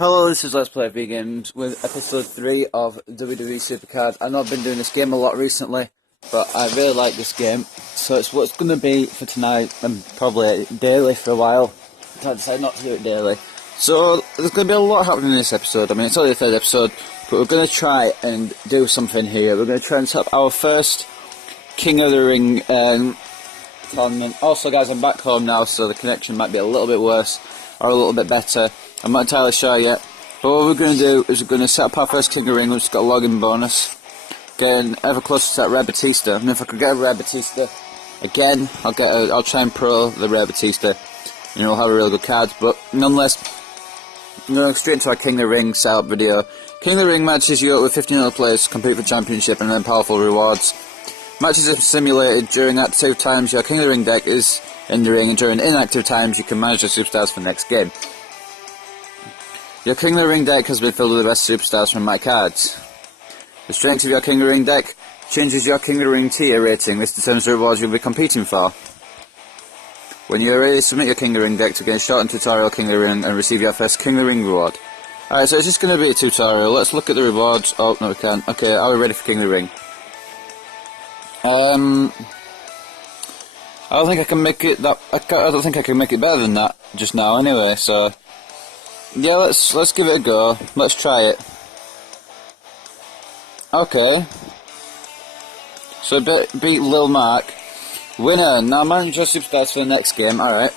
Hello, this is Let's Play V Games with episode 3 of WWE Supercard. I know I've been doing this game a lot recently, but I really like this game, so it's what it's going to be for tonight and probably daily for a while. I decided not to do it daily. So there's going to be a lot happening in this episode. I mean, it's only the third episode, but we're going to try and do something here. We're going to try and set up our first King of the Ring tournament. Also, guys, I'm back home now, so the connection might be a little bit worse or a little bit better. I'm not entirely sure yet, but what we're going to do is we're going to set up our first King of the Ring, which has got a login bonus, getting ever closer to that Rare Batista. And if I could get a Rare Batista again, I'll try and pro the Rare Batista, and we'll have a really good card. But nonetheless, I'm going straight into our King of the Ring setup video. King of the Ring matches you with 15 other players to compete for championship and then powerful rewards. Matches are simulated during active times. Your King of the Ring deck is in the ring, and during inactive times you can manage the superstars for the next game. Your King of the Ring deck has been filled with the best superstars from my cards. The strength of your King of the Ring deck changes your King of the Ring tier rating. This determines the rewards you'll be competing for. When you are ready, submit your King of the Ring deck to gain a short and tutorial King of the Ring and receive your first King of the Ring reward. Alright, so it's just going to be a tutorial. Let's look at the rewards. Oh, no we can't. Okay, are we ready for King of the Ring? I don't think I can make it that. I don't think I can make it better than that just now. Anyway, so yeah, let's give it a go. Let's try it. Okay. So beat Lil Mark. Winner. Now manage your superstars for the next game. All right.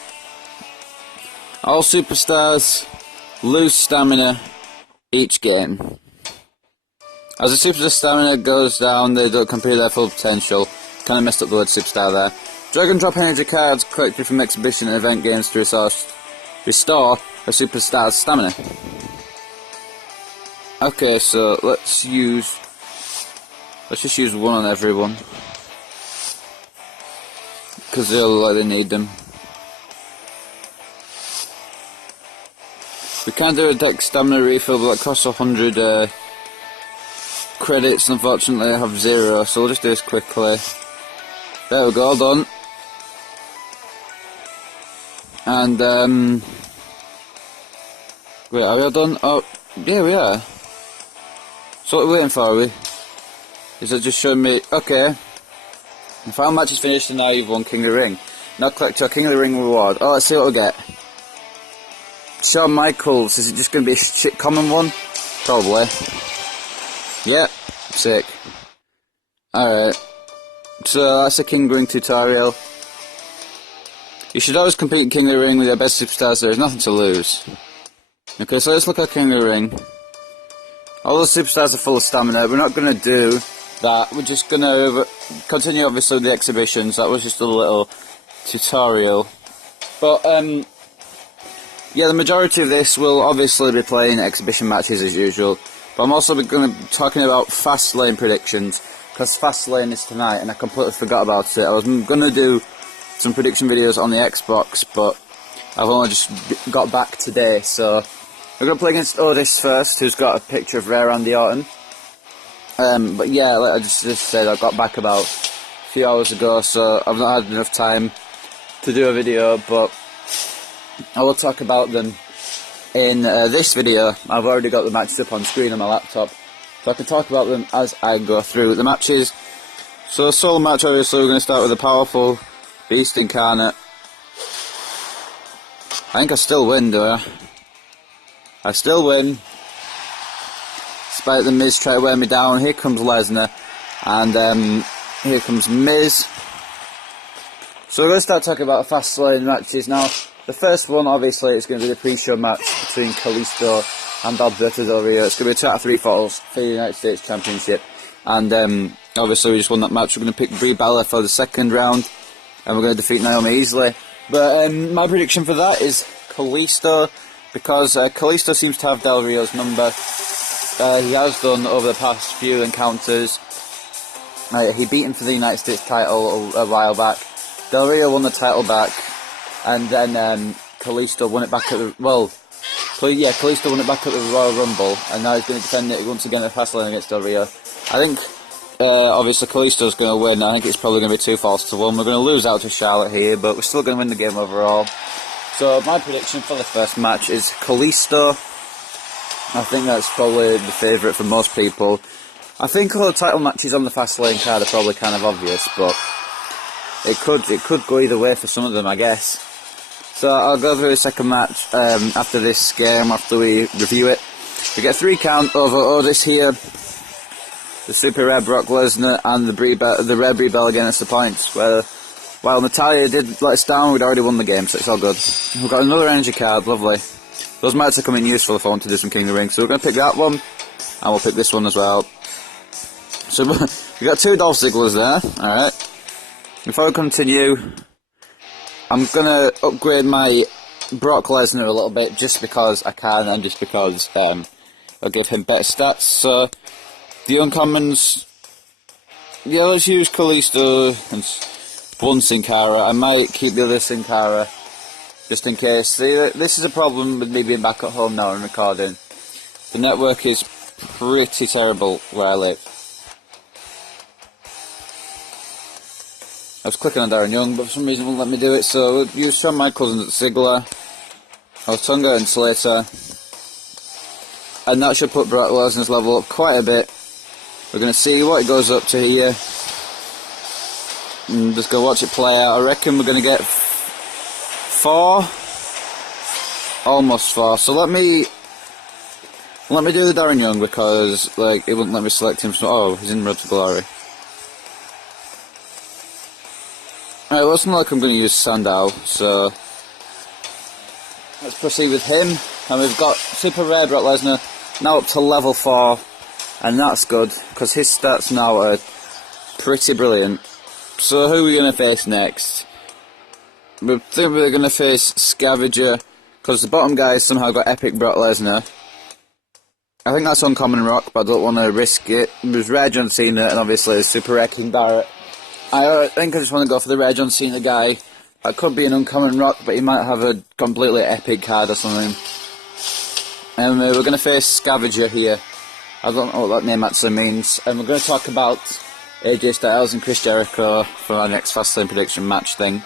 All superstars lose stamina each game. As the superstar stamina goes down, they don't compete their full potential. Kind of messed up the word superstar there. Drag and drop energy cards collected from exhibition and event games to restore a superstar's stamina. Okay, so let's just use one on everyone, because they all look like they need them. We can't do a deck stamina refill, but that costs 100 credits. Unfortunately I have 0, so we'll just do this quickly. There we go, all done. And wait, are we all done? Oh, yeah, we are. So what are we waiting for, are we? Is it just showing me? Okay. The final match is finished and now you've won King of the Ring. Now collect your King of the Ring reward. Oh, let's see what we get. Shawn Michaels, is it just going to be a shit common one? Probably. Yep, sick. Alright. So that's a King of the Ring tutorial. You should always compete in King of the Ring with your best superstars, so there's nothing to lose. Okay, so let's look at King of the Ring. All the superstars are full of stamina. We're not going to do that. We're just going to continue, obviously, with the exhibitions. That was just a little tutorial. But, yeah, the majority of this will obviously be playing exhibition matches as usual. But I'm also going to be talking about Fastlane predictions, because Fastlane is tonight, and I completely forgot about it. I was going to do some prediction videos on the Xbox, but I've only just got back today, so we're going to play against Otis first, who's got a picture of Rare Randy Orton. But yeah, like I just said, I got back about a few hours ago, so I've not had enough time to do a video, but I will talk about them in this video. I've already got the matches up on screen on my laptop, so I can talk about them as I go through the matches. So solo match, obviously we're going to start with a powerful Beast Incarnate. I think I still win, do I? I still win. Despite the Miz try to wear me down. Here comes Lesnar. And here comes Miz. So we're going to start talking about Fastlane matches now. The first one, obviously, is going to be the pre-show match between Kalisto and Alberto Del Rio. It's going to be a 2 out of 3 falls for the United States Championship. And obviously we just won that match. We're going to pick Brie Bella for the second round. And we're going to defeat Naomi easily. But my prediction for that is Kalisto, because Kalisto seems to have Del Rio's number. He has done over the past few encounters. He beat him for the United States title a while back. Del Rio won the title back, and then Kalisto won it back at the Kalisto won it back at the Royal Rumble, and now he's going to defend it once again at Fastlane against Del Rio. I think obviously Kalisto's going to win. I think it's probably going to be 2 falls to 1. We're going to lose out to Charlotte here, but we're still going to win the game overall. So my prediction for the first match is Kalisto I think that's probably the favourite for most people. I think all the title matches on the Fastlane card are probably kind of obvious, but it could go either way for some of them, I guess. So I'll go through the second match after this game, after we review it. We get 3 count over Otis here, the Super Rare Brock Lesnar, and the Rare Brie Bell against the points, where while Natalya did let us down, we'd already won the game, so it's all good. We've got another energy card, lovely. Those might have come in useful if I want to do some King of the Ring, so we're going to pick that one, and we'll pick this one as well. So we got 2 Dolph Ziggler's there, alright. Before we continue, I'm going to upgrade my Brock Lesnar a little bit, just because I can, and just because I'll give him better stats. So, the uncommons, yeah, let's use Kalisto and one Sin Cara. I might keep the other Sin Cara, just in case. See, this is a problem with me being back at home now and recording. The network is pretty terrible where I live. I was clicking on Darren Young, but for some reason it wouldn't let me do it, so we'll use Shawn Michaels and Ziggler, Otunga and Slater, and that should put Brock Lesnar's level up quite a bit. We're going to see what it goes up to here, and just go watch it play out. I reckon we're going to get 4, almost 4, so let me do the Darren Young, because like it wouldn't let me select him, so, oh, he's in Road to Glory. Alright, well, it's not like I'm going to use Sandow, so let's proceed with him. And we've got Super Rare Brock Lesnar now up to level 4, and that's good, because his stats now are pretty brilliant. So who are we going to face next? We think we're going to face Scavenger, because the bottom guy has somehow got Epic Brock Lesnar. I think that's Uncommon Rock, but I don't want to risk it. There's Rare John Cena, and obviously Super Rare King Barrett. I think I just want to go for the Rare John Cena guy. That could be an Uncommon Rock, but he might have a completely epic card or something. And we're going to face Scavenger here. I don't know what that name actually means. And we're going to talk about AJ Styles and Chris Jericho for our next Fastlane prediction match thing.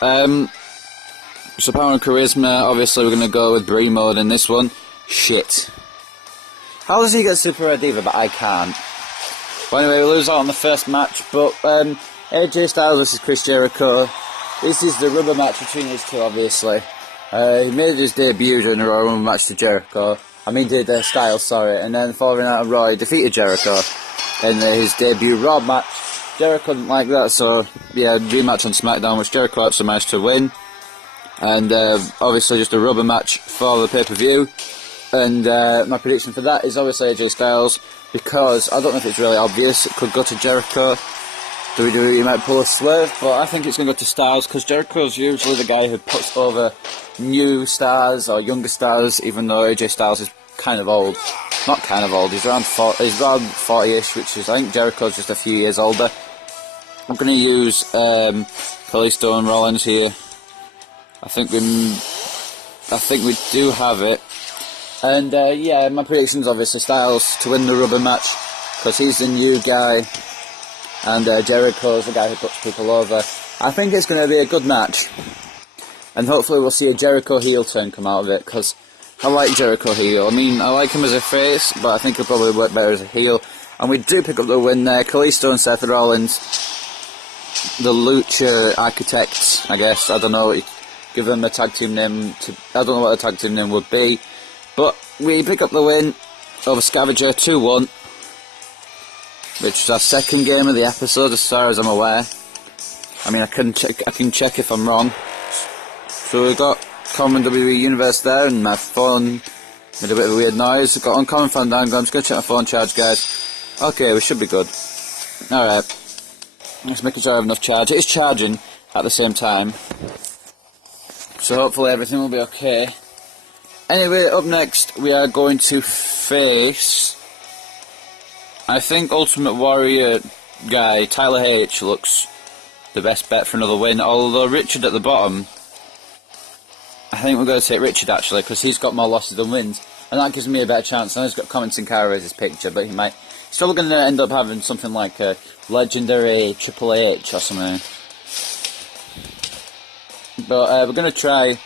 So power and charisma, obviously we're going to go with Brie mode in this one. Shit. How does he get Super Rare Diva, but I can't? Well, anyway, we lose out on the first match, but AJ Styles versus Chris Jericho. This is the rubber match between these two, obviously. He made his debut during a Royal Rumble match to Jericho. I mean, did Styles, sorry. And then following out of Raw, he defeated Jericho in his debut Raw match. Jericho didn't like that, so yeah, rematch on SmackDown, which Jericho actually managed to win. And obviously just a rubber match for the pay-per-view. And my prediction for that is obviously AJ Styles, because I don't know if it's really obvious. It could go to Jericho. WWE might pull a swerve, but I think it's going to go to Styles, because Jericho's usually the guy who puts over new stars or younger stars, even though AJ Styles is kind of old. Not kind of old, he's around 40-ish, which is, I think Jericho's just a few years older. I'm going to use Kalisto and Rollins here. I think we do have it. And yeah, my prediction's obviously Styles to win the rubber match, because he's the new guy, and Jericho's the guy who puts people over. I think it's going to be a good match, and hopefully we'll see a Jericho heel turn come out of it, because I like Jericho heel. I mean, I like him as a face, but I think he'll probably work better as a heel. And we do pick up the win there. Kalisto and Seth Rollins, the Lucha Architects, I guess. I don't know. Give them a tag team name. I don't know what a tag team name would be. But we pick up the win over Scavenger 2-1, which is our second game of the episode, as far as I'm aware. I mean, I can check if I'm wrong. So we've got Common WWE Universe there, and my phone made a bit of a weird noise. We've got Uncommon Fandango. I'm just going to check my phone charge, guys. Okay, we should be good. Alright. Let's make sure I have enough charge. It is charging at the same time, so hopefully everything will be okay. Anyway, up next we are going to face, I think, Ultimate Warrior guy Tyler H looks the best bet for another win, although Richard at the bottom, I think we're going to take Richard actually, because he's got more losses than wins, and that gives me a better chance. I know he's got Common Sin Cara as his picture, but he's still going to end up having something like a legendary Triple H or something. But we're going to try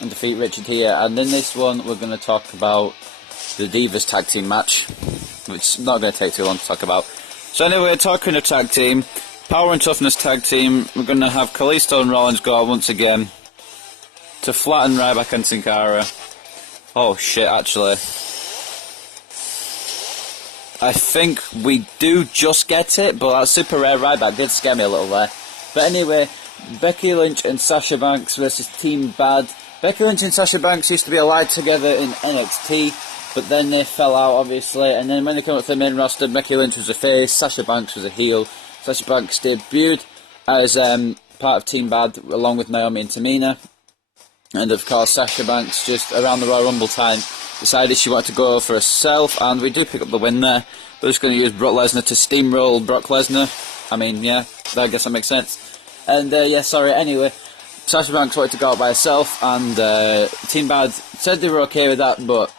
and defeat Richard here. And in this one, we're going to talk about the Divas tag team match, which is not going to take too long to talk about. So anyway, talking of tag team, Power and Toughness tag team, we're going to have Kalisto and Rollins go out once again to flatten Ryback and Sin Cara. Oh shit, actually. I think we do just get it, but that super rare Ryback did scare me a little there. But anyway, Becky Lynch and Sasha Banks versus Team Bad. Becky Lynch and Sasha Banks used to be allied together in NXT, but then they fell out, obviously. And then when they came up to the main roster, Becky Lynch was a face, Sasha Banks was a heel. Sasha Banks debuted as part of Team Bad, along with Naomi and Tamina. And of course, Sasha Banks, just around the Royal Rumble time, decided she wanted to go for herself, and we do pick up the win there. We're just going to use Brock Lesnar to steamroll Brock Lesnar. I mean, yeah, I guess that makes sense. And anyway, Sasha Banks wanted to go out by herself, and Team Bad said they were okay with that, but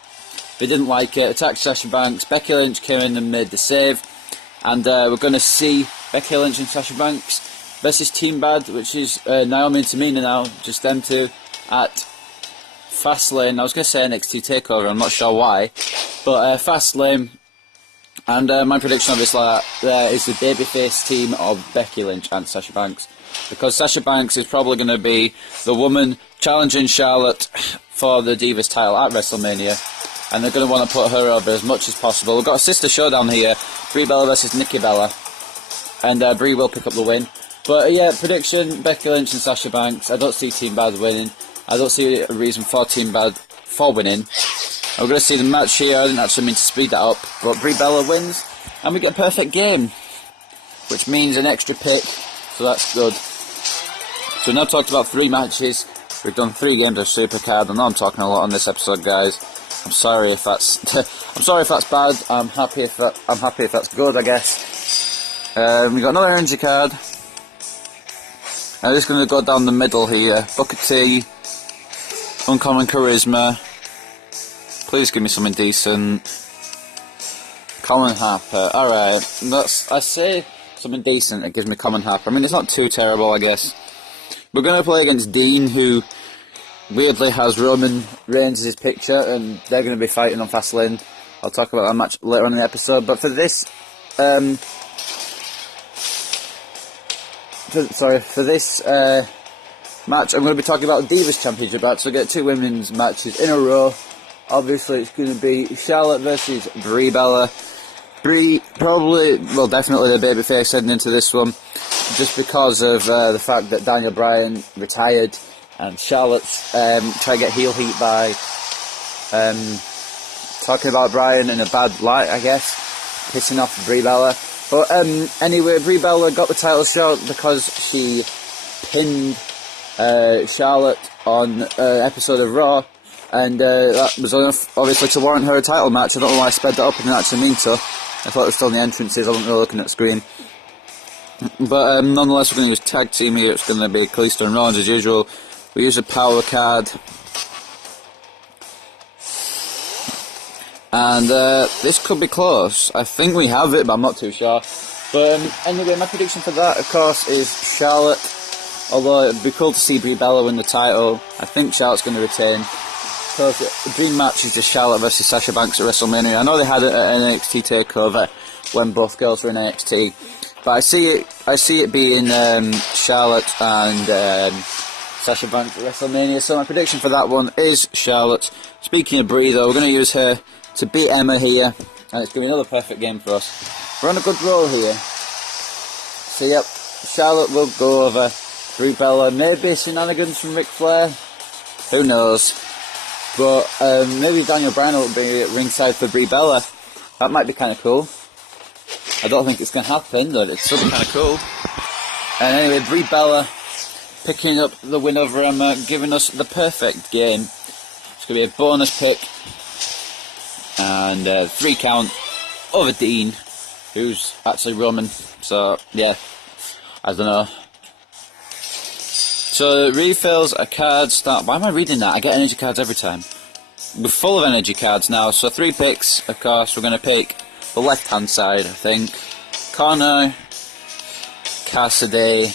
they didn't like it. Attacked Sasha Banks. Becky Lynch came in and made the save, and we're going to see Becky Lynch and Sasha Banks versus Team Bad, which is Naomi and Tamina now, just them two, at Fastlane. I was going to say NXT TakeOver, I'm not sure why, but Fastlane. And my prediction obviously is the babyface team of Becky Lynch and Sasha Banks, because Sasha Banks is probably going to be the woman challenging Charlotte for the Divas title at WrestleMania, and they're going to want to put her over as much as possible. We've got a sister showdown here, Brie Bella versus Nikki Bella, and Brie will pick up the win. But yeah, prediction, Becky Lynch and Sasha Banks. I don't see Team Bad winning. I don't see a reason for Team Bad for winning. We're going to see the match here. I didn't actually mean to speed that up, but Brie Bella wins, and we get a perfect game, which means an extra pick, so that's good. So we've now talked about 3 matches. We've done 3 games of Supercard. I know I'm talking a lot on this episode, guys. I'm sorry if that's bad. I'm happy if that's good, I guess. We got another energy card. I'm just going to go down the middle here. Booker T, Uncommon Charisma. Please give me something decent. Common Harper. Alright, I say something decent, it gives me Common Harper. I mean, it's not too terrible, I guess. We're going to play against Dean, who weirdly has Roman Reigns as his picture, and they're going to be fighting on Fastlane. I'll talk about that match later on in the episode, but for this match, I'm going to be talking about Divas Championship match. So we get 2 women's matches in a row. Obviously, it's going to be Charlotte versus Brie Bella. Brie definitely the babyface heading into this one, just because of the fact that Daniel Bryan retired, and Charlotte's trying to get heel heat by talking about Bryan in a bad light, I guess, pissing off Brie Bella. But anyway, Brie Bella got the title shot because she pinned Charlotte on an episode of Raw, and that was enough, obviously, to warrant her a title match. I don't know why I sped that up, and didn't actually mean to. I thought it was still in the entrances, I wasn't really looking at the screen. But nonetheless, we're going to use tag team here. It's going to be Kalisto and Rollins as usual. We use a power card. And this could be close. I think we have it, but I'm not too sure. But anyway, my prediction for that, of course, is Charlotte. Although it'd be cool to see Brie Bella win the title, I think Charlotte's going to retain. Because the dream match is just Charlotte versus Sasha Banks at WrestleMania. I know they had it at NXT TakeOver when both girls were in NXT, but I see it being Charlotte and Sasha Banks at WrestleMania. So my prediction for that one is Charlotte. Speaking of Brie, though, we're going to use her to beat Emma here, and it's going to be another perfect game for us. We're on a good roll here. So yep, Charlotte will go over Brie Bella. Maybe shenanigans from Ric Flair. Who knows? But maybe Daniel Bryan will be at ringside for Brie Bella. That might be kind of cool. I don't think it's going to happen, but it's still kind of cool. And anyway, Brie Bella picking up the win over Emma, giving us the perfect game. It's going to be a bonus pick. And 3 count over Dean, who's actually Roman. So, yeah, I don't know. So, refills a card start. Why am I reading that? I get energy cards every time. We're full of energy cards now. So, 3 picks, of course. We're going to pick the left-hand side, I think. Connor, Cassidy,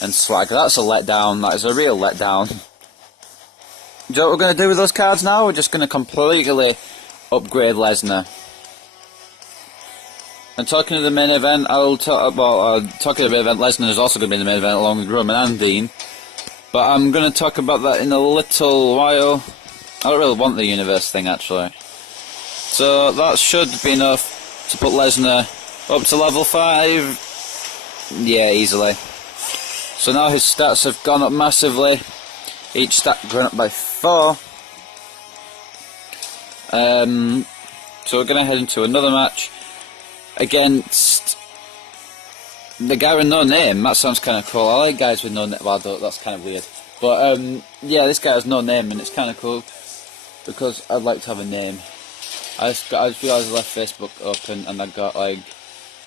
and Swagger. That's a letdown. That is a real letdown. Do you know what we're going to do with those cards now? We're just going to completely upgrade Lesnar. And talking of the main event, talking of the main event, Lesnar is also going to be in the main event along with Roman and Dean. But I'm going to talk about that in a little while. I don't really want the universe thing, actually. So that should be enough to put Lesnar up to level 5. Yeah, easily. So now his stats have gone up massively. Each stat going up by 4. So we're going to head into another match against the guy with no name. That sounds kind of cool. I like guys with no name. Well, that's kind of weird. But yeah, this guy has no name, and it's kind of cool because I'd like to have a name. I just realised I left Facebook open and I got like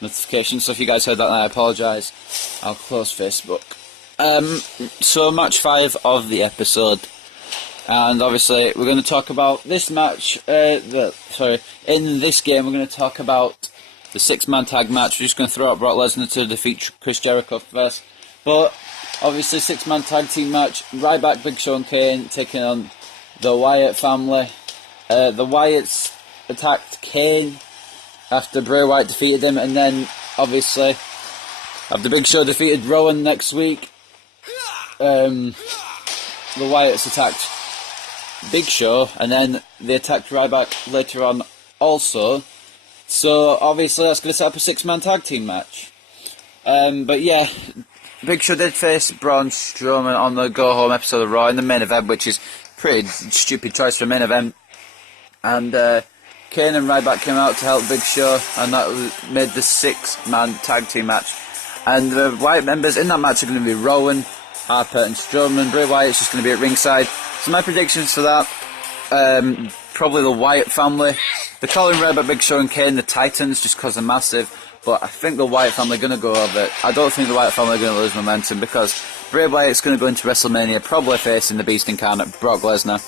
notifications. So if you guys heard that, I apologise. I'll close Facebook. So match 5 of the episode, and obviously we're going to talk about this match. In this game we're going to talk about the 6-man tag match. We're just going to throw out Brock Lesnar to defeat Chris Jericho first, but obviously 6-man tag team match. Ryback, Big Show and Kane taking on the Wyatt family. The Wyatts attacked Kane after Bray Wyatt defeated him, and then obviously after Big Show defeated Rowan next week, the Wyatts attacked Big Show, and then they attacked Ryback later on also. So obviously that's going to set up a 6-man tag team match. But yeah, Big Show did face Braun Strowman on the Go Home episode of Raw in the main event, which is pretty stupid choice for a main event. And Kane and Ryback came out to help Big Show, and that made the 6-man tag team match. And the Wyatt members in that match are going to be Rowan, Harper and Strowman. Bray Wyatt's just going to be at ringside. So my predictions for that, probably the Wyatt family. They're calling Ryback, Big Show and Kane the Titans just because they're massive, but I think the Wyatt family are going to go over it. I don't think the Wyatt family are going to lose momentum because Bray Wyatt's going to go into WrestleMania probably facing the Beast Incarnate, Brock Lesnar.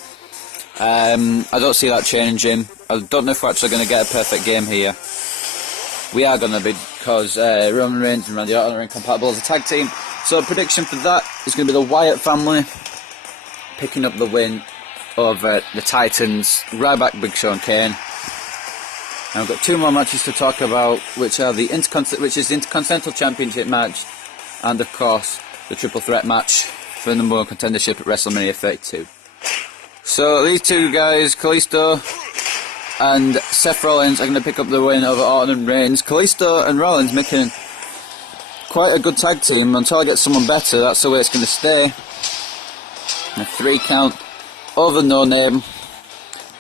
I don't see that changing. I don't know if we're actually going to get a perfect game here. We are going to be, because Roman Reigns and Randy Orton are incompatible as a tag team. So prediction for that is going to be the Wyatt family picking up the win over the Titans, Ryback, Big Show and Kane. And I've got 2 more matches to talk about, which are the Intercontinental Championship match, and of course the Triple Threat match for the number 1 contendership at WrestleMania 32. So these 2 guys, Kalisto and Seth Rollins, are going to pick up the win over Orton and Reigns. Kalisto and Rollins making quite a good tag team. Until I get someone better, that's the way it's going to stay. A 3 count over No Name,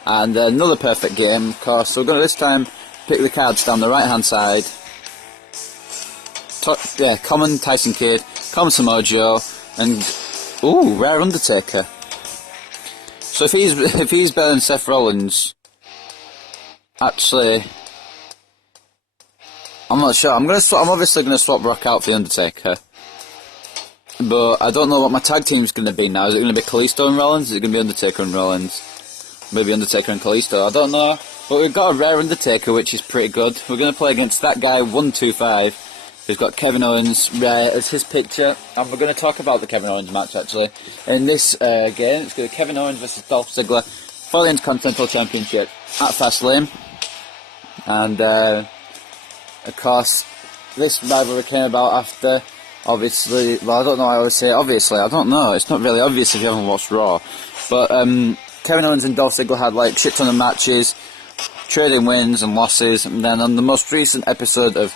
and another perfect game, of course. So we're going to this time pick the cards down the right hand side. Common Tyson Kidd, Common Samoa Joe, and rare Undertaker. So if he's better than Seth Rollins, actually, I'm not sure. I'm obviously going to swap Brock out for the Undertaker, but I don't know what my tag team's going to be now. Is it going to be Kalisto and Rollins? Is it going to be Undertaker and Rollins? Maybe Undertaker and Kalisto. I don't know. But we've got a rare Undertaker, which is pretty good. We're going to play against that guy 125. Who's got Kevin Owens rare as his picture, and we're going to talk about the Kevin Owens match actually. In this game, it's going to be Kevin Owens versus Dolph Ziggler for the Intercontinental Championship at Fastlane. And of course, this rivalry came about after, obviously, well I don't know, I always say obviously, I don't know, it's not really obvious if you haven't watched Raw, but Kevin Owens and Dolph Ziggler had like shit ton of matches, trading wins and losses, and then on the most recent episode of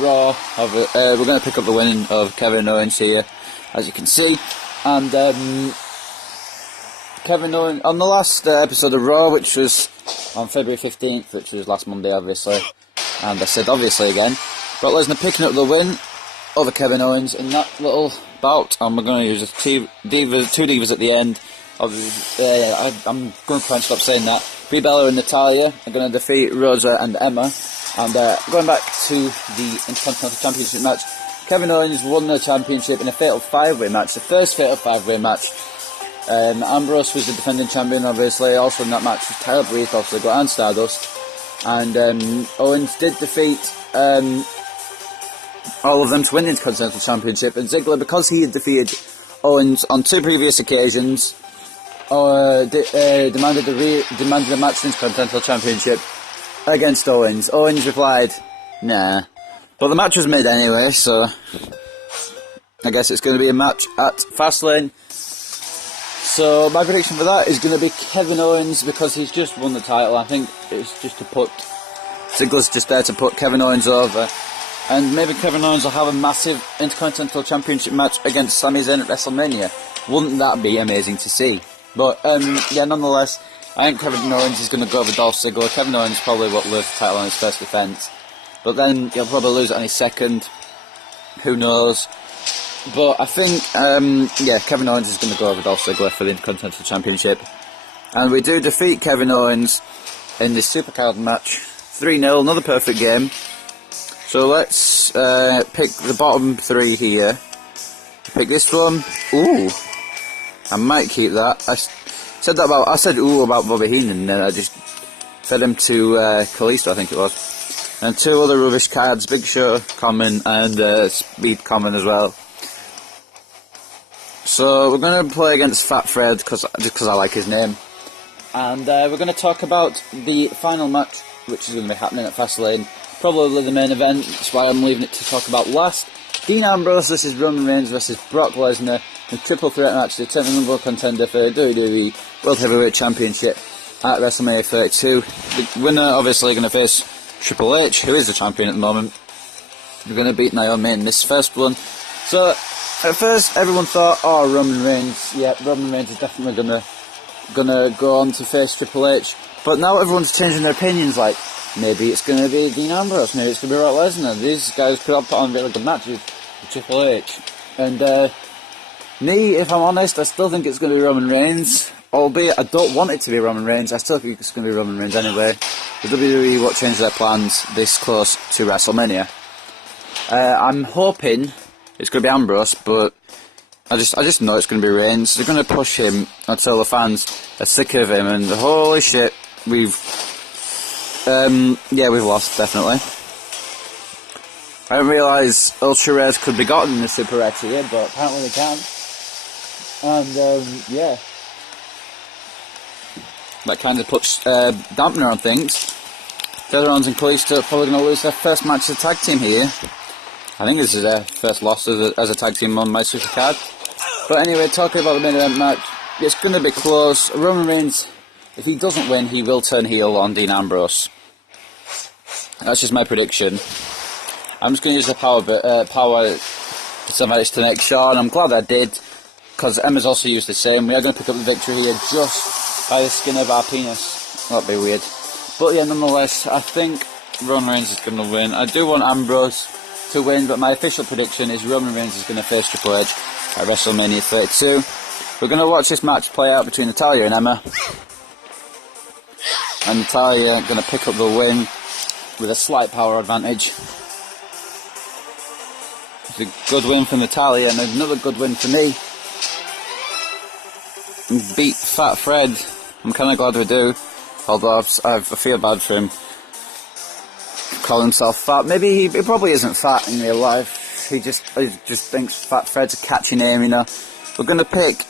Raw, we're going to pick up the win of Kevin Owens here, as you can see. And Kevin Owens, on the last episode of Raw, which was on February 15th, which was last Monday obviously, and I said obviously again, Brock Lesnar picking up the win over Kevin Owens in that little bout, and we're going to use two divas at the end. I'm going to try and stop saying that. Brie Bella and Natalya are going to defeat Rosa and Emma. And going back to the Intercontinental Championship match, Kevin Owens won the championship in a Fatal 5-Way match, the first Fatal 5-Way match. Ambrose was the defending champion, obviously. Also in that match was Tyler Breeze, Dolph Ziggler and Stardust. And Owens did defeat all of them to win the Intercontinental Championship. And Ziggler, because he had defeated Owens on 2 previous occasions, demanded a match in the Continental Championship against Owens. Owens replied, nah. But the match was made anyway, so I guess it's going to be a match at Fastlane. So my prediction for that is going to be Kevin Owens, because he's just won the title. I think it's just to put Ziggler's just there to put Kevin Owens over, and maybe Kevin Owens will have a massive Intercontinental Championship match against Sami Zayn at WrestleMania. Wouldn't that be amazing to see? But yeah, nonetheless, I think Kevin Owens is going to go over Dolph Ziggler. Kevin Owens probably won't lose the title on his first defence, but then he'll probably lose it on his second. Who knows? But I think, yeah, Kevin Owens is going to go over Dolph Ziggler for the Intercontinental Championship. And we do defeat Kevin Owens in this Supercard match. 3-0, another perfect game. So let's pick the bottom three here. Pick this one. Ooh, I might keep that. I said ooh about Bobby Heenan, and then I just fed him to Kalisto, I think it was. And two other rubbish cards, Big Show common and Speed common as well. So we're going to play against Fat Fred, just because I like his name. And we're going to talk about the final match, which is going to be happening at Fastlane. Probably the main event, that's why I'm leaving it to talk about last. Dean Ambrose versus Roman Reigns versus Brock Lesnar, a triple threat match to determine the number one contender for the WWE World Heavyweight Championship at WrestleMania 32. The winner obviously going to face Triple H, who is the champion at the moment. We're going to beat Naomi in this first one. So at first everyone thought, oh, Roman Reigns, yeah, Roman Reigns is definitely gonna go on to face Triple H. But now everyone's changing their opinions, like, maybe it's going to be Dean Ambrose, maybe it's going to be Brock Lesnar. These guys could have put on really good matches with Triple H. And me, if I'm honest, I still think it's going to be Roman Reigns. Albeit I don't want it to be Roman Reigns, I still think it's going to be Roman Reigns anyway. The WWE won't change their plans this close to WrestleMania. I'm hoping it's going to be Ambrose, but I just know it's going to be Reigns. They're going to push him until the fans are sick of him, and holy shit, we've lost, definitely. I didn't realise Ultra Rares could be gotten in the Super X here, but apparently they can. And, yeah. That kind of puts dampener on things. Featherons and Kalisto are probably going to lose their first match as a tag team here. I think this is their first loss as a tag team on my Supercard. But anyway, talking about the main event match, it's going to be close. Roman Reigns, if he doesn't win, he will turn heel on Dean Ambrose. That's just my prediction. I'm just going to use the power advantage to make sure, and I'm glad I did, because Emma's also used the same. We are going to pick up the victory here just by the skin of our penis. That'd be weird. But yeah, nonetheless, I think Roman Reigns is going to win. I do want Ambrose to win, but my official prediction is Roman Reigns is going to face Triple H at WrestleMania 32. We're going to watch this match play out between Natalya and Emma. And Natalya going to pick up the win with a slight power advantage. It's a good win for Natalya and another good win for me. Beat Fat Fred. I'm kind of glad we do, although I feel bad for him. Call himself fat. Maybe he probably isn't fat in real life. He just thinks Fat Fred's a catchy name, you know. We're going to pick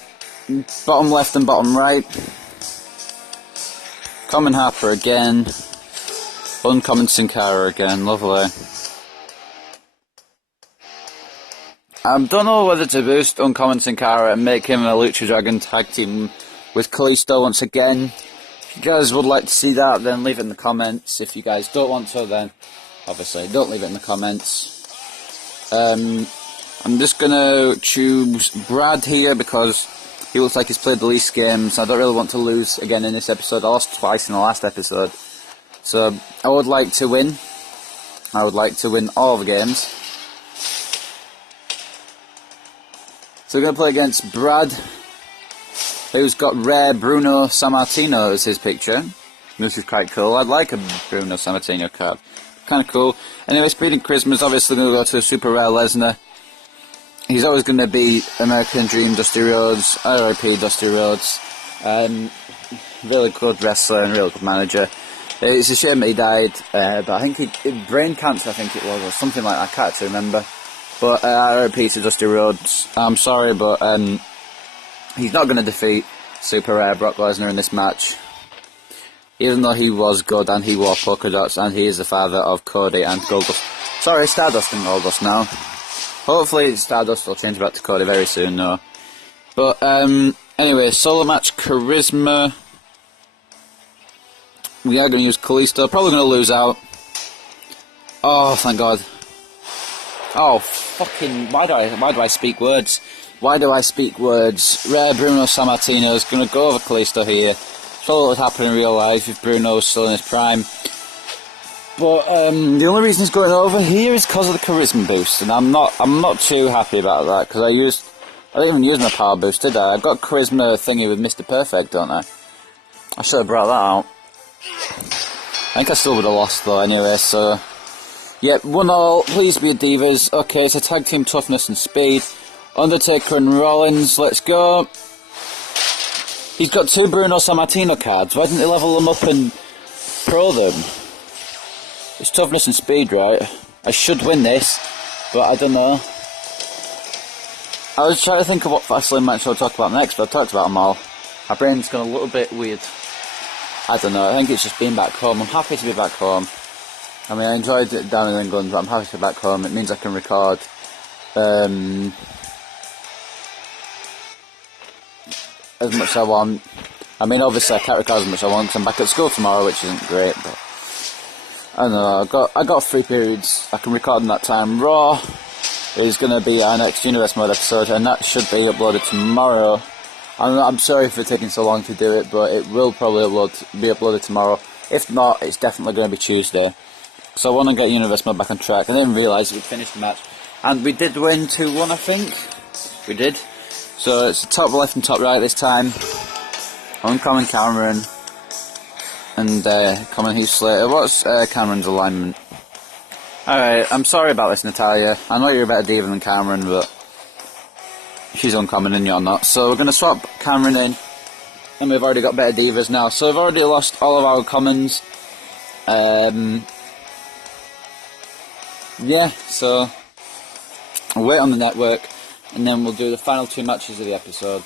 bottom left and bottom right. Common Harper again. Uncommon Sin Cara again. Lovely. I don't know whether to boost Uncommon Sin Cara and make him a Lucha Dragon tag team with Kalisto once again. If you guys would like to see that, then leave it in the comments. If you guys don't want to, then obviously don't leave it in the comments. I'm just going to choose Brad here because he looks like he's played the least games. I don't really want to lose again in this episode. I lost twice in the last episode. So I would like to win. I would like to win all the games. So we're going to play against Brad, who's got rare Bruno Sammartino as his picture. This is quite cool. I'd like a Bruno Sammartino card. Kind of cool. Anyway, Speed and Charisma is obviously going to go to a super rare Lesnar. He's always going to be American Dream Dusty Rhodes, RIP Dusty Rhodes. Really good wrestler and really good manager. It's a shame that he died, but I think brain cancer, I think it was, or something like that. I can't actually remember. But RIP to Dusty Rhodes. I'm sorry, but he's not going to defeat Super rare Brock Lesnar in this match. Even though he was good and he wore polka dots and he is the father of Cody and Goldust. Sorry, Stardust and Goldust now. Hopefully Stardust will change back to Cody very soon, though. But, anyway, solo match, Charisma. We are going to use Kalisto. Probably going to lose out. Oh, thank God. Oh, fucking... Why do I speak words? Why do I speak words? Rare Bruno Sammartino is going to go over Kalisto here. Probably what would happen in real life if Bruno's still in his prime. But the only reason he's going over here is because of the charisma boost, and I'm not too happy about that because I didn't even use my power boost, did I? I got charisma thingy with Mr. Perfect, don't I? I should have brought that out. I think I still would have lost though anyway. So yep, 1-1. Please be a Divas. Okay, it's a tag team toughness and speed. Undertaker and Rollins. Let's go. He's got 2 Bruno Sammartino cards. Why didn't he level them up and pro them? It's toughness and speed, right? I should win this, but I don't know. I was trying to think of what Fastlane match I'll talk about next, but I've talked about them all. My brain's gone a little bit weird. I don't know, I think it's just being back home. I'm happy to be back home. I mean, I enjoyed it down in England, but I'm happy to be back home. It means I can record as much as I want. I mean, obviously I can't record as much as I want because I'm back at school tomorrow, which isn't great, but I don't know, I got 3 periods I can record in that time. Raw is going to be our next Universe Mode episode, and that should be uploaded tomorrow. I'm sorry for taking so long to do it, but it will probably be uploaded tomorrow. If not, it's definitely going to be Tuesday. So I want to get Universe Mode back on track. I didn't realise we'd finished the match. And we did win 2-1, I think. We did. So it's top left and top right this time. Uncommon Cameron. And common Heath Slater. What's Cameron's alignment? Alright, I'm sorry about this, Natalia. I know you're a better diva than Cameron, but she's uncommon and you're not. So we're going to swap Cameron in. And we've already got better divas now. So we've already lost all of our commons. Yeah, so I'll wait on the network. And then we'll do the final 2 matches of the episode.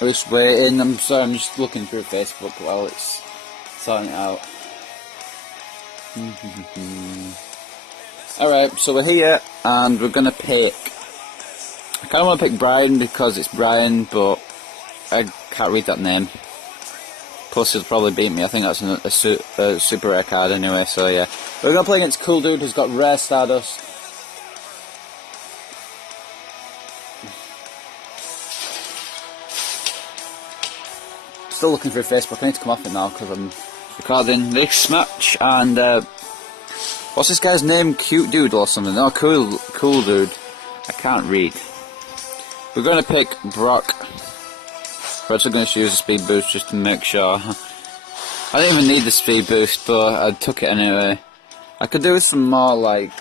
I'm just waiting. I'm sorry, I'm just looking through Facebook while it's sorting it out. Alright, so we're here and we're gonna pick. I kinda wanna pick Brian because it's Brian, but I can't read that name. Plus he'll probably beat me. I think that's a super rare card anyway, so yeah. We're gonna play against Cool Dude who's got rare Stardust. Still looking through Facebook. I need to come off it now because I'm recording this match. And what's this guy's name? Cute Dude or something? No, cool Dude. I can't read. We're going to pick Brock. We're also going to use a speed boost just to make sure. I didn't even need the speed boost, but I took it anyway. I could do with some more like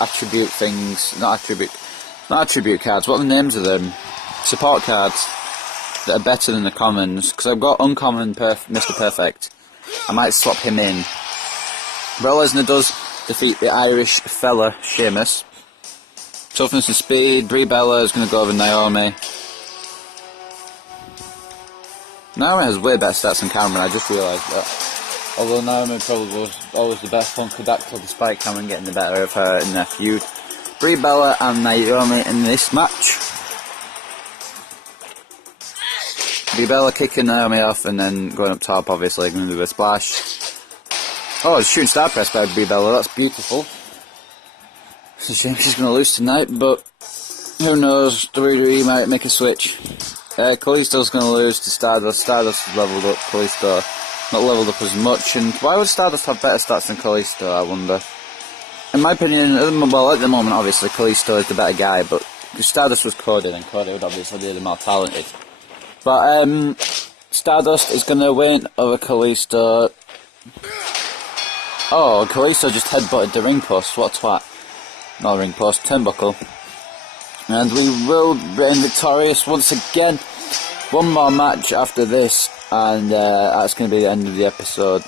attribute things. Not attribute cards. What are the names of them? Support cards that are better than the commons, because I've got uncommon Mr. Perfect. I might swap him in. Brock Lesnar does defeat the Irish fella Sheamus. Toughness and speed. Brie Bella is going to go over Naomi. Naomi has way better stats than Cameron, I just realised that. Although Naomi probably was always the best punkadactyl despite Cameron getting the better of her in their feud. Brie Bella and Naomi in this match. Brie Bella kicking Naomi off and then going up top, obviously, going to do a splash. Oh, it's shooting star press by Brie Bella, that's beautiful. It's a shame she's going to lose tonight, but who knows, WWE might make a switch. Kalisto's going to lose to Stardust. Stardust has leveled up, Kalisto not leveled up as much, and why would Stardust have better stats than Kalisto, I wonder? In my opinion, well, at the moment, obviously, Kalisto is the better guy, but if Stardust was Cody, then Cody would obviously be the more talented. But, Stardust is going to win over Kalisto. Oh, Kalisto just headbutted the ring post, what a twat. Not ring post, turnbuckle. And we will reign victorious once again. One more match after this. and that's going to be the end of the episode.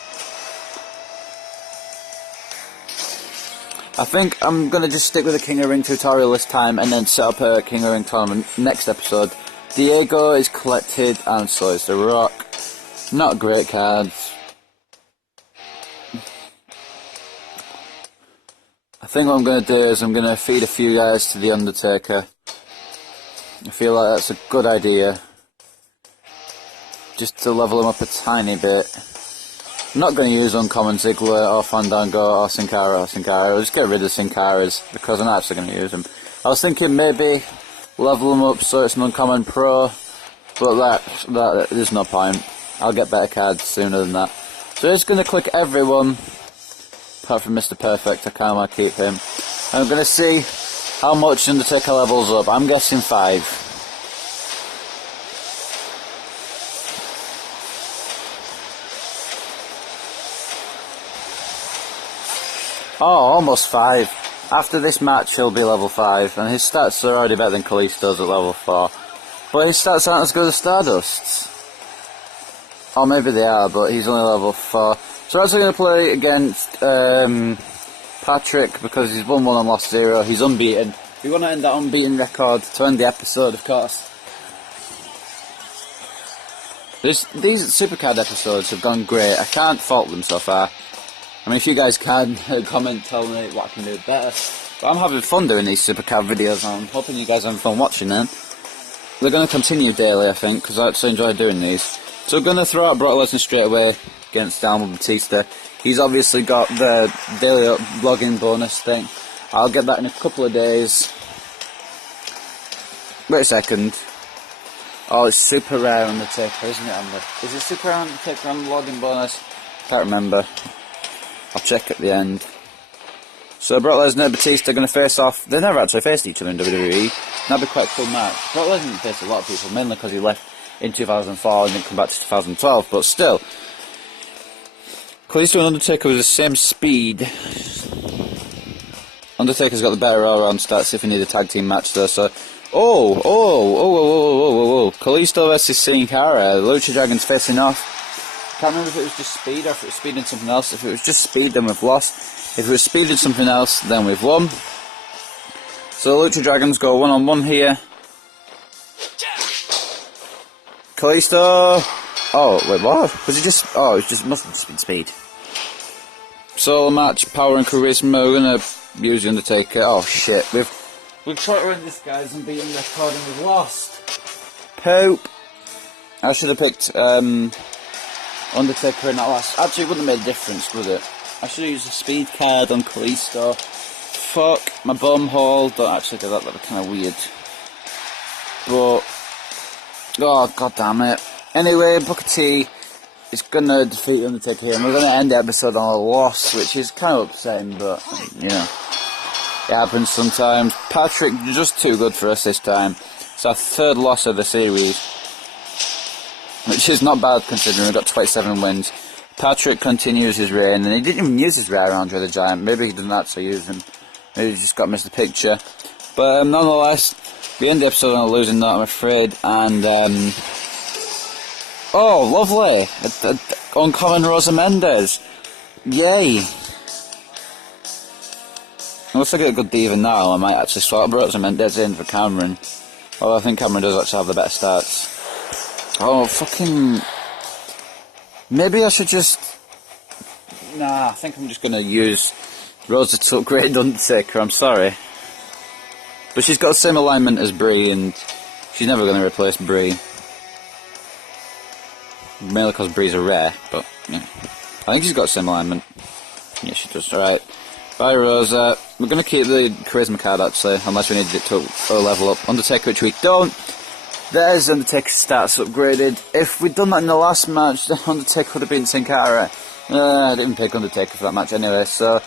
I think I'm going to just stick with the King of the Ring tutorial this time and then set up a King of the Ring tournament next episode. Diego is collected and so is The Rock. Not great cards. I think what I'm going to do is I'm going to feed a few guys to The Undertaker. I feel like that's a good idea. Just to level them up a tiny bit. I'm not going to use Uncommon Ziggler or Fandango or Sin Cara. I'll just get rid of Sin Cara's because I'm actually going to use them. I was thinking maybe level them up so it's an Uncommon Pro, but that there's no point. I'll get better cards sooner than that. So I'm just going to click everyone, apart from Mr. Perfect. I kind of want to keep him. And I'm going to see how much Undertaker levels up. I'm guessing 5. Oh, almost 5. After this match, he'll be level 5, and his stats are already better than Kalisto's at level 4. But his stats aren't as good as Stardust's. Or maybe they are, but he's only level 4. So I'm actually going to play against Patrick, because he's won 1 and lost 0. He's unbeaten. We want to end that unbeaten record to end the episode, of course. These Supercard episodes have gone great. I can't fault them so far. I mean, if you guys can comment, tell me what I can do better. But I'm having fun doing these Supercard videos, and I'm hoping you guys are having fun watching them. They're going to continue daily, I think, because I actually enjoy doing these. So we're going to throw out Brock Lesnar straight away against Dalma Batista. He's obviously got the daily login bonus thing. I'll get that in a couple of days. Wait a second. Oh, it's super rare Undertaker, isn't it? Is it super rare Undertaker on the login bonus? Can't remember. I'll check at the end. So Brock Lesnar and Batista are going to face off. They never actually faced each other in WWE. That'd be quite a cool match. Brock Lesnar faced a lot of people, mainly because he left in 2004 and didn't come back to 2012. But still, Kalisto and Undertaker was the same speed. Undertaker's got the better all-round stats if you need a tag team match though. So, Kalisto versus Sin Cara. Lucha Dragon's facing off. I can't remember if it was just speed or if it was speed and something else. If it was just speed, then we've lost. If it was speed and something else, then we've won. So the Lucha Dragons go 1-on-1 here. Kalisto. Oh wait, what? Was it just? Oh, it just must have been speed. Solo match, power and charisma. We're gonna use the Undertaker. Oh shit, we've tried to run this guy's unbeaten record and we've lost. Poop. I should have picked Undertaker in that last. Actually, it wouldn't have made a difference, would it? I should have used a speed card on Kalisto. Fuck my bum hole. Don't actually do that. That'd be kind of weird. But oh god damn it. Anyway, Booker T is gonna defeat Undertaker here, and we're gonna end the episode on a loss, which is kind of upsetting, but you know, it happens sometimes. Patrick just too good for us this time. It's our 3rd loss of the series, which is not bad considering we got 27 wins. Patrick continues his reign, and he didn't even use his rare Andre the Giant. Maybe he didn't actually use him. Maybe he just got missed the picture. But nonetheless, we end the episode on a losing note, I'm afraid. And oh, lovely! Uncommon Rosa Mendes. Yay! Looks like a good diva now. I might actually swap Rosa Mendes in for Cameron. Although I think Cameron does actually have the better stats. Oh, fucking... Maybe I should just... Nah, I think I'm just going to use Rosa to upgrade Undertaker, I'm sorry. But she's got the same alignment as Brie, and she's never going to replace Brie. Mainly because Brie's a rare, but, yeah. I think she's got the same alignment. Yeah, she does, alright. Bye, Rosa. We're going to keep the Charisma card, actually, unless we need it to level up Undertaker, which we don't. There's Undertaker's stats upgraded. If we'd done that in the last match, then Undertaker would have been Sin Cara. I didn't pick Undertaker for that match anyway, so...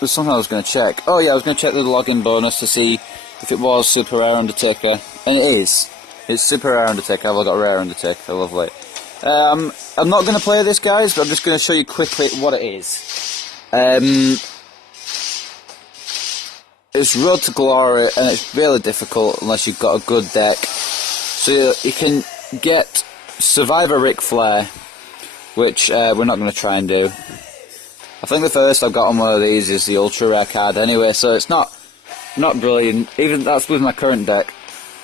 there's something I was going to check. Oh yeah, I was going to check the login bonus to see if it was Super Rare Undertaker. And it is. It's Super Rare Undertaker. I've got Rare Undertaker, lovely. I'm not going to play this, guys, but I'm just going to show you quickly what it is. It's Road to Glory, and it's really difficult unless you've got a good deck. So you can get Survivor Ric Flair, which we're not going to try and do. I think the first I've got on one of these is the ultra rare card anyway, so it's not brilliant. Even that's with my current deck.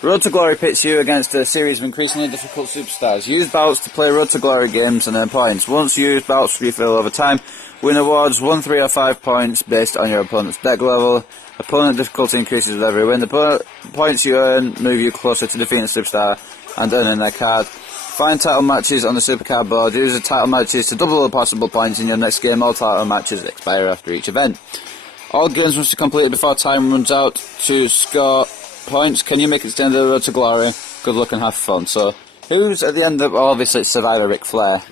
Road to Glory pits you against a series of increasingly difficult superstars. Use bouts to play Road to Glory games and earn points. Once used, bouts refill over time. Win awards 1, 3 or 5 points based on your opponent's deck level. Opponent difficulty increases with every win. The points you earn move you closer to defeating a superstar and earning their card. Find title matches on the Supercard board. Use the title matches to double the possible points in your next game. All title matches expire after each event. All games must be completed before time runs out to score points. Can you make it to the end of the Road to Glory? Good luck and have fun. So, who's at the end of... Well, obviously it's Survivor Ric Flair.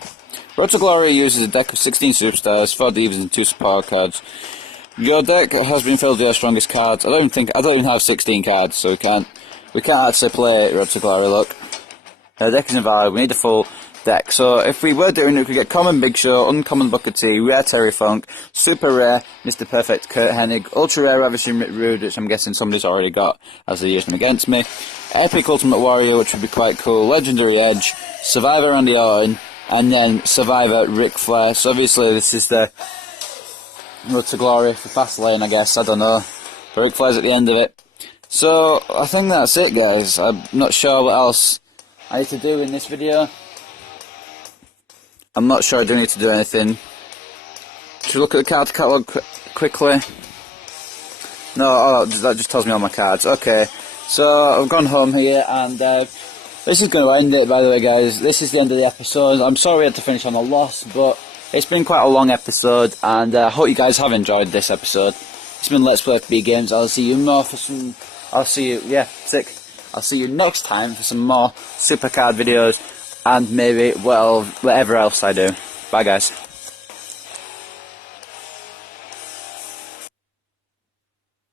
Road to Glory uses a deck of 16 superstars, 4 divas and 2 support cards. Your deck has been filled with your strongest cards. I don't even have 16 cards, so we can't actually play Road to Glory, look. Our deck is invalid, we need a full deck. So if we were doing it, we could get Common Big Show, Uncommon Booker T, Rare Terry Funk, Super Rare Mr. Perfect Kurt Hennig, Ultra Rare Ravishing Rick Rude, which I'm guessing somebody's already got as they're using them against me, Epic Ultimate Warrior, which would be quite cool, Legendary Edge, Survivor Randy Orton, and then Survivor Ric Flair. So obviously this is the Road to Glory for Fastlane, I guess, I don't know. But Ric Flair's at the end of it. So I think that's it, guys. I'm not sure what else I need to do in this video. I'm not sure I do need to do anything. Should we look at the card catalogue quickly? No, oh, that just tells me all my cards. Okay, so I've gone home here, and this is going to end it, by the way, guys. This is the end of the episode. I'm sorry we had to finish on a loss, but it's been quite a long episode, and I hope you guys have enjoyed this episode. It's been Let's Play FB Games. I'll see you more for some... I'll see you next time for some more Supercard videos, and maybe, well, whatever else I do. Bye, guys.